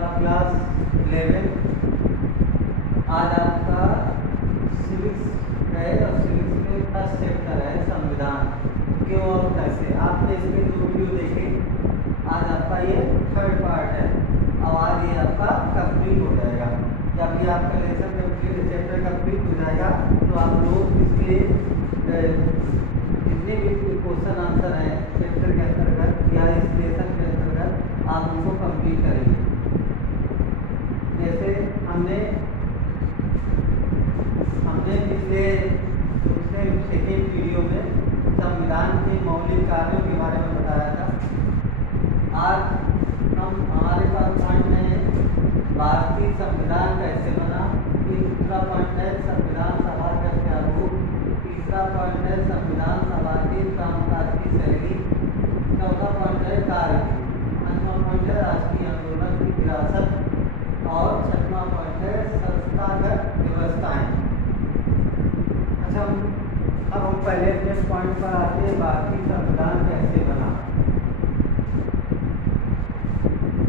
Class 11। आज आपका civics है और सिविक्स में फर्स्ट चैप्टर है संविधान क्यों और कैसे। आपने इसमें जो वीडियो देखे, आज आपका ये थर्ड पार्ट है और आज ये आपका कंप्लीट हो जाएगा। जब ये आपका लेसन कंप्लीट चैप्टर कंप्लीट हो जाएगा तो आप लोग इसके जितने भी क्वेश्चन आंसर हैं चैप्टर के अंतर्गत या इस लेसन के अंतर्गत आप उनको कंप्लीट करेंगे। जैसे हमने पिछले दूसरे सेकेंड वीडियो में संविधान के मौलिक कार्यों के बारे में बताया था। आज हमारे पास पॉइंट है भारतीय संविधान कैसे बना। दूसरा पॉइंट है संविधान सभा का प्रारूप। तीसरा पॉइंट है संविधान सभा के कामकाज की शैली। चौथा पॉइंट है कार्य। पांचवा पॉइंट है राष्ट्रीय आंदोलन की विरासत और छठवां पॉइंट है संस्थागत व्यवस्थाएं। अच्छा, अब हम पहले अपने पॉइंट पर आते हैं, भारतीय संविधान कैसे बना।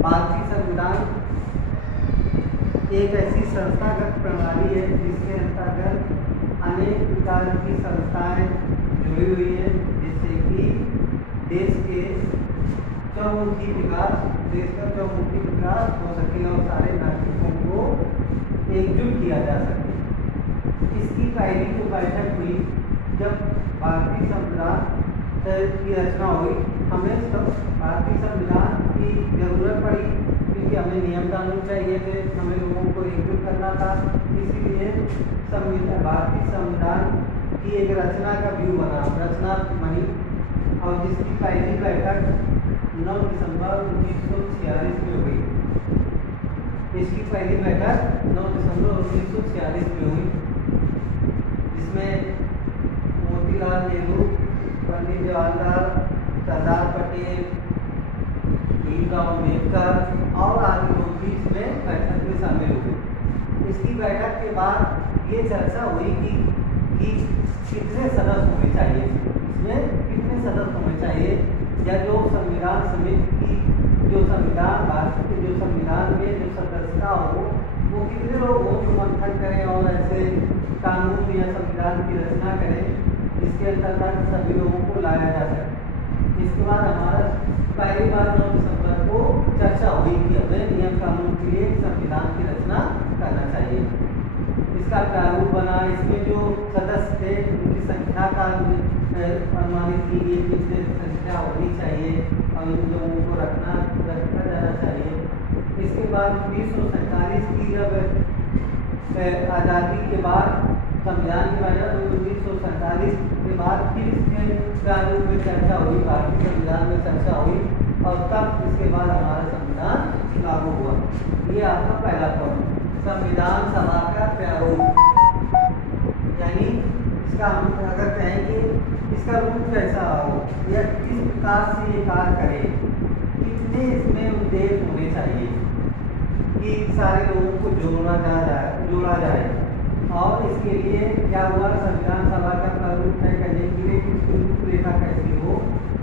भारतीय संविधान एक ऐसी संस्थागत प्रणाली है जिसके अंतर्गत अनेक प्रकार की संस्थाएं जुड़ी हुई है, जिससे कि देश का चहुमुखी विकास हो सके और सारे नागरिकों को एकजुट किया जा सके। इसकी पहली जो बैठक हुई जब भारतीय संविधान की रचना हुई, हमें भारतीय संविधान की जरूरत पड़ी क्योंकि हमें नियम कानून चाहिए थे, हमें लोगों को एकजुट करना था। इसीलिए भारतीय संविधान की एक रचना का व्यू रचना बनी और जिसकी पहली बैठक 9 दिसंबर 1946 में हुई। इसकी पहली बैठक 9 दिसंबर 1946 में हुई, जिसमें मोतीलाल नेहरू, पंडित जवाहरलाल, सरदार पटेल, भीमराव अम्बेडकर और आदि लोग भी इसमें बैठक में शामिल हुए। इसकी बैठक के बाद ये चर्चा हुई कि कितने सदस्य होने चाहिए, इसमें कितने सदस्य होने चाहिए, या जो संविधान समिति की जो संविधान भारत के जो संविधान में जो सदस्यता हो वो कितने लोग हो जो मंथन करें और ऐसे कानून या संविधान की रचना करें इसके अंतर्गत सभी लोगों को लाया जा सके। इसके बाद हमारा पहली बार 9 दिसंबर को चर्चा हुई कि हमें नियम कानून के लिए संविधान की रचना करना चाहिए। इसका प्रारूप बना, इसमें जो सदस्य थे उनकी संख्या का अनुमानित की गई, कितने संख्या होनी चाहिए और इन लोगों को रखा जाना चाहिए। इसके बाद 1947 की जब आज़ादी के बाद संविधान की वजह तो 1947 के बाद फिर इसके प्रारूप में चर्चा हुई, भारतीय संविधान में चर्चा हुई और तब इसके बाद हमारा संविधान लागू हुआ। ये आपका पहला पॉइंट, संविधान सभा का प्रारूप। यानी इसका हम अगर कहेंगे इसका रूप कैसा हो या किस प्रकार से ये कार्य करे, कितने इसमें उद्देश्य होने चाहिए कि सारे लोगों को जोड़ा जाए और इसके लिए क्या हुआ, संविधान सभा का प्रारूप तय करने के लिए इसकी रूपरेखा कैसी हो।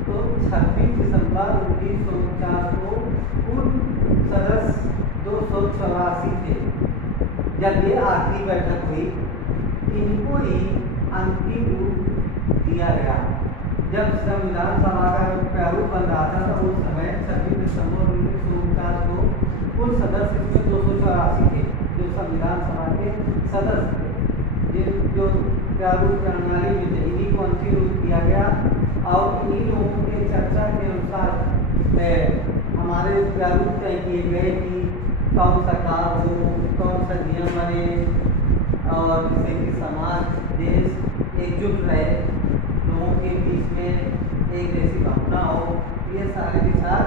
तो 26 दिसंबर 1949 को कुल सदस्य 284 थे। जब ये आखिरी बैठक हुई, इनको ही अंतिम रूप दिया गया। जब संविधान सभा का प्रारूप बन रहा था तो उस समय 26 दिसंबर 1949 को कुल सदस्य इसमें 284 थे जो संविधान सभा के सदस्य थे, जो प्रारूप प्रणाली में थे। इन्हीं को अंतिम रूप दिया गया और इन्हीं लोगों के चर्चा के अनुसार हमारे प्रारूप तय किए गए कि कौन सा कार्य हो, कौन सा नियम बने और जिससे कि समाज देश एकजुट रहे, लोगों के बीच में एक जैसी भावना हो। ये सारे विचार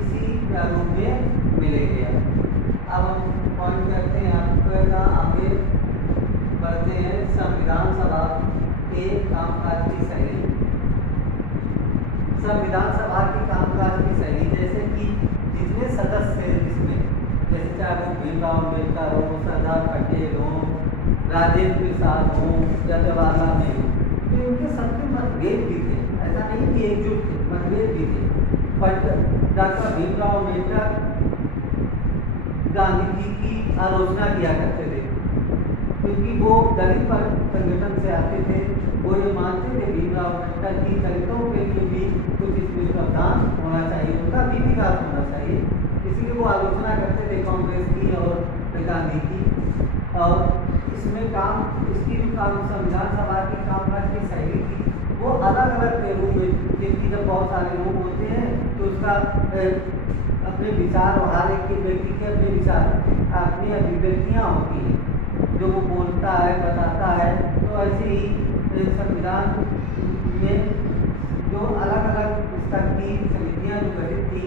इसी प्रारूप में मिलेंगे। अब हम पॉइंट करते हैं आपका आगे बढ़ते हैं, संविधान सभा के कामकाज की शैली। संविधान सभा की कामकाज की शैली जैसे कि जितने सदस्य हैं जिसमें, जैसे चाहे वो भीमराव अम्बेडकर हो, सरदार पटेल हो, राजेंद्र प्रसाद हो या जवाहरलाल नेहरू, तो इनके सबके मतभेद भी थे। ऐसा नहीं कि एकजुट थे, मतभेद भी थे। पर डॉक्टर भीमराव अम्बेडकर गांधी जी की आलोचना किया करते थे, क्योंकि वो दलित संगठन से आते थे। वो ये मानते थे भीमराव अम्बेडकर की दलितों के लिए भी कुछ इसमें प्रावधान होना चाहिए, उनका भी विकास होना चाहिए, इसलिए वो आलोचना करते थे कांग्रेस की और गांधी की। और इसमें इसकी संविधान सभा की कामकाज की शैली थी वो अलग अलग पहलू में, क्योंकि जब बहुत सारे लोग होते हैं तो उसका अपने विचार और हर एक के व्यक्ति के अपने विचार, अपनी अभिव्यक्तियाँ होती हैं जो वो बोलता है, बताता है। तो ऐसे ही संविधान में जो अलग अलग स्तर की समितियाँ जो गठित थी,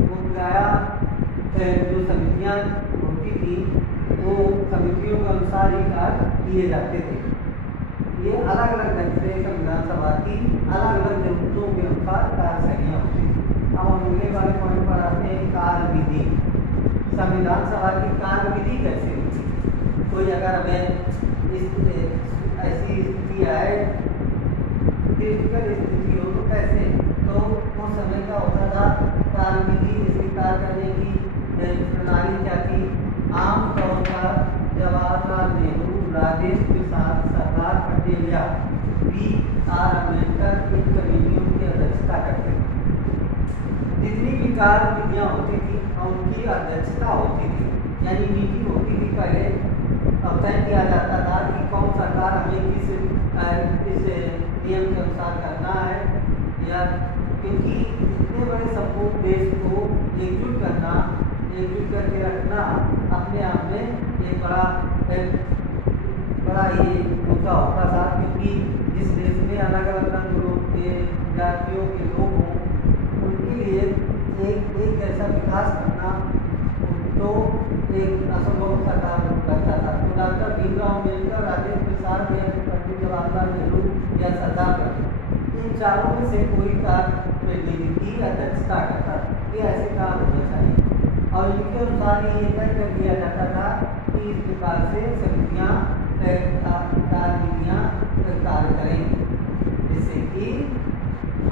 वो प्रायः जो समितियाँ होती थी वो समितियों के अनुसार ही कार्य किए जाते थे। ये अलग अलग ढंग से संविधान सभा की अलग अलग जरूरतों के अनुसार कार्यशैलियाँ होती थी। अब हम अगले वाले पॉइंट पर आते हैं, कार्य विधि। संविधान सभा की कार्य विधि कैसे होती? कोई अगर हमें ऐसी स्थिति आए, क्रिटिकल स्थिति हो, तो कैसे, तो उस समय क्या होता था, कार्य विधि इसकी कार्य करने की प्रणाली क्या थी? आमतौर पर जवाहरलाल नेहरू, राजेंद्र प्रसाद, सरदार पटेल या B.R. अम्बेडकर इन कमेटियों की अध्यक्षता करते थे। जितनी भी कार्य विधियाँ होती थी उनकी अध्यक्षता होती थी, यानी मीटिंग होती थी पहले, अब तय किया जाता था कि कौन सा कार्य हमें किस नियम के अनुसार करना है। या क्योंकि इतने बड़े संपूर्ण देश को एकजुट करना, एकजुट करके रखना अपने आप में एक बड़ा ही मुद्दा होता था, क्योंकि जिस देश में अलग अलग रंग के जातियों के लोग हों, उनके लिए एक जैसा विकास करना तो एक असंभव सा कार्य करता था। तो डॉक्टर भीमराव अम्बेडकर, राजेंद्र प्रसाद या पंडित जवाहरलाल नेहरू या सरदार पटेल, इन चारों में से कोई कार्य विधि की अध्यक्षता करता था कि ऐसे कार्य होना चाहिए, और इनके अनुसार ये तय कर दिया जाता था कि इस प्रकार से समितियाँ कार्य कार्य करेंगी, जिससे कि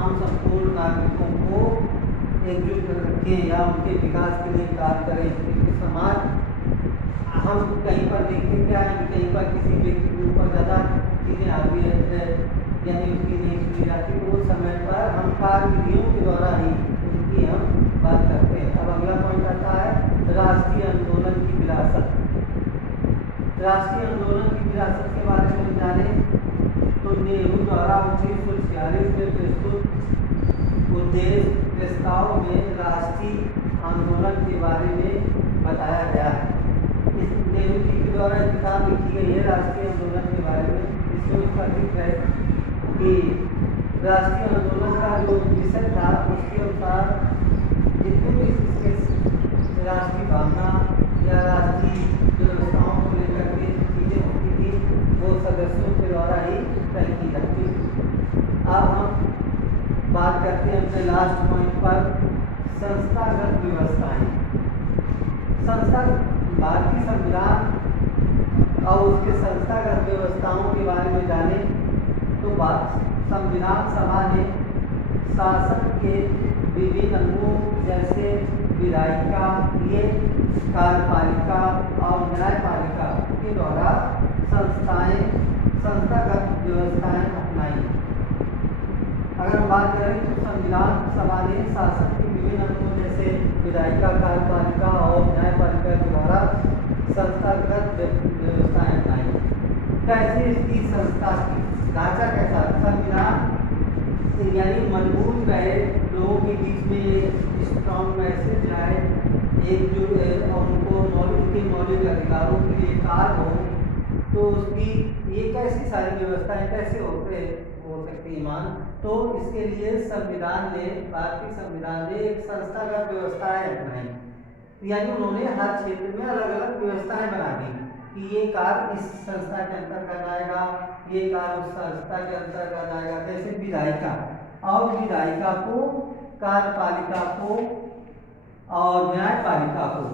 हम संपूर्ण नागरिकों को एकजुट कर रखें या उनके विकास के लिए कार्य करें। क्योंकि समाज, हम कहीं पर देखते क्या है कि कहीं पर किसी व्यक्ति के ऊपर ज़्यादा चीज़ें आ रही है, यानी उसकी नहीं सुनी जाती, तो उस समय पर हम कार्य विधियों के द्वारा ही उनकी हम बात करते हैं। अब अगला पॉइंट आता है राष्ट्रीय आंदोलन की विरासत। राष्ट्रीय आंदोलन की विरासत के बारे में हम जाने तो नेहरू द्वारा 1946 में प्रस्तुत उद्देश्य प्रस्ताव में राष्ट्रीय आंदोलन के बारे में बताया गया है। इस नेहरू जी के द्वारा किताब लिखी गई है राष्ट्रीय आंदोलन के बारे में, इसमें उसका जिक्र है कि राष्ट्रीय आंदोलन का जो विषय था उसके अनुसार जितने भी इसके राष्ट्रीय भावना या राष्ट्रीय व्यवस्थाओं को लेकर के चीज़ें होती थी वो सदस्यों के द्वारा ही तय की जाती थी। अब हम बात करते हैं अपने लास्ट पॉइंट पर, संस्थागत व्यवस्थाएं। भारतीय संविधान और उसके संस्थागत व्यवस्थाओं के बारे में जाने तो संविधान सभा ने शासन के विभिन्न अंगों जैसे विधायिका, ये कार्यपालिका और न्यायपालिका के द्वारा संस्थागत व्यवस्थाएं अपनाई। अगर हम बात करें तो संविधान सभा ने शासन के विभिन्न अंगों जैसे विधायिका, कार्यपालिका और न्यायपालिका के द्वारा संस्थागत व्यवस्थाएं अपनाई। कैसे इसकी संस्था की ढांचा कैसा? संविधान यानी मजबूत रहे, लोगों के बीच में स्ट्रॉन्ग मैसेज जाए, एक जो और उनको उनके मौलिक अधिकारों के लिए कार्य हो, तो उसकी ये कैसी सारी व्यवस्थाएं कैसे हो सकती है ईमान? तो इसके लिए भारतीय संविधान ने एक संस्थागत व्यवस्थाएं अपनाई, यानी उन्होंने हर क्षेत्र में अलग अलग व्यवस्थाएं बना दी कि ये कार्य इस संस्था के अंतर्गत आएगा, ये कार्य उस संस्था के अंतर्गत आएगा। जैसे विधायिका को, कार्यपालिका को और न्यायपालिका को,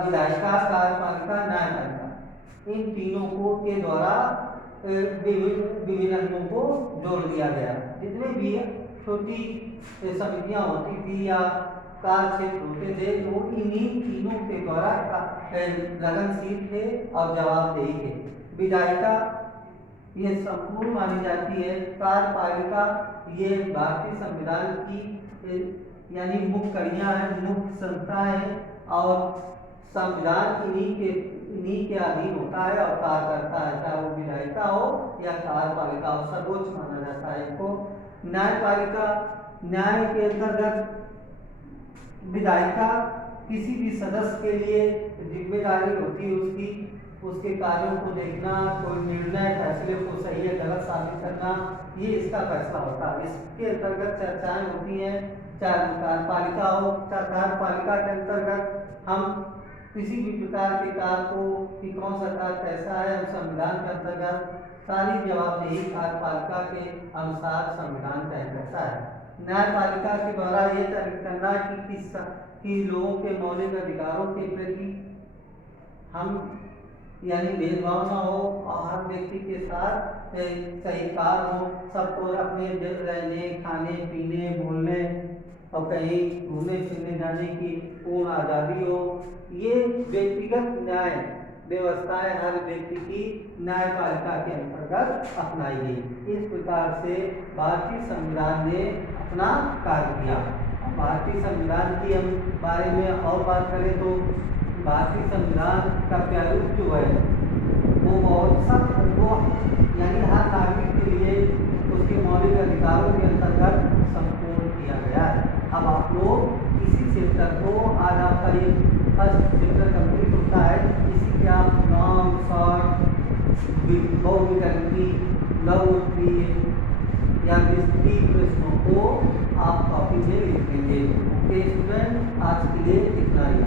विधायिका, कार्यपालिका, न्यायपालिका, इन तीनों को के द्वारा विभिन्न अंगों को जोड़ दिया गया। जितने भी छोटी समितियां होती थी या कार्य क्षेत्र होते थे वो इन्हीं तीनों के द्वारा लगनशील थे और जवाबदेही थे। विधायिका ये संपूर्ण मानी जाती है। कार्यपालिका ये भारतीय संविधान की यानी मुख्य कड़ियां हैं, मुख्य संस्थाएं हैं और संविधान की नींव के अधीन होता है और कार्य करता है, चाहे वो विधायिका हो या कार्यपालिका हो, सर्वोच्च माना जाता है इनको। न्यायपालिका, न्याय के अंतर्गत विधायिका किसी भी सदस्य के लिए जिम्मेदारी होती है उसके कार्यों को देखना, कोई निर्णय फैसले को सही या गलत साबित करना, ये इसका फैसला होता है। इसके अंतर्गत चर्चाएं होती हैं, चाहे कार्यपालिका हो, चाहे कार्यपालिका के अंतर्गत हम किसी भी प्रकार के कार्य को कि कौन सा कार्य कैसा है, संविधान के अंतर्गत सारी जवाबदेही कार्यपालिका के अनुसार संविधान तय करता है। न्यायपालिका के द्वारा ये तय करना कि लोगों के मौलिक अधिकारों के प्रति हम यानी भेदभाव न हो और हर व्यक्ति के साथ सही कार्य हो, सबको अपने रहने, खाने, पीने, बोलने और कहीं घूमने फिरने जाने की पूर्ण आज़ादी हो। ये व्यक्तिगत न्याय व्यवस्थाएं हर व्यक्ति की न्यायपालिका के अंतर्गत अपनाई गई। इस प्रकार से भारतीय संविधान ने अपना कार्य किया। भारतीय संविधान की हम बारे में और बात करें तो भारतीय संविधान का प्रारूप जो है वो बहुत सख्त, वो यानी हर नागरिक के लिए उसके मौलिक अधिकारों के अंतर्गत संपूर्ण किया गया है। अब आप लोग इसी चैप्टर को, आज आपका ये फर्स्ट चैप्टर कंप्लीट होता है, इसी के आप लॉन्ग शॉर्ट बहुविकल्पी लघुत्तरीय या विस्तृत प्रश्नों को आप कॉपी में लिखेंगे। ओके स्टूडेंट, आज के लिए इतना ही।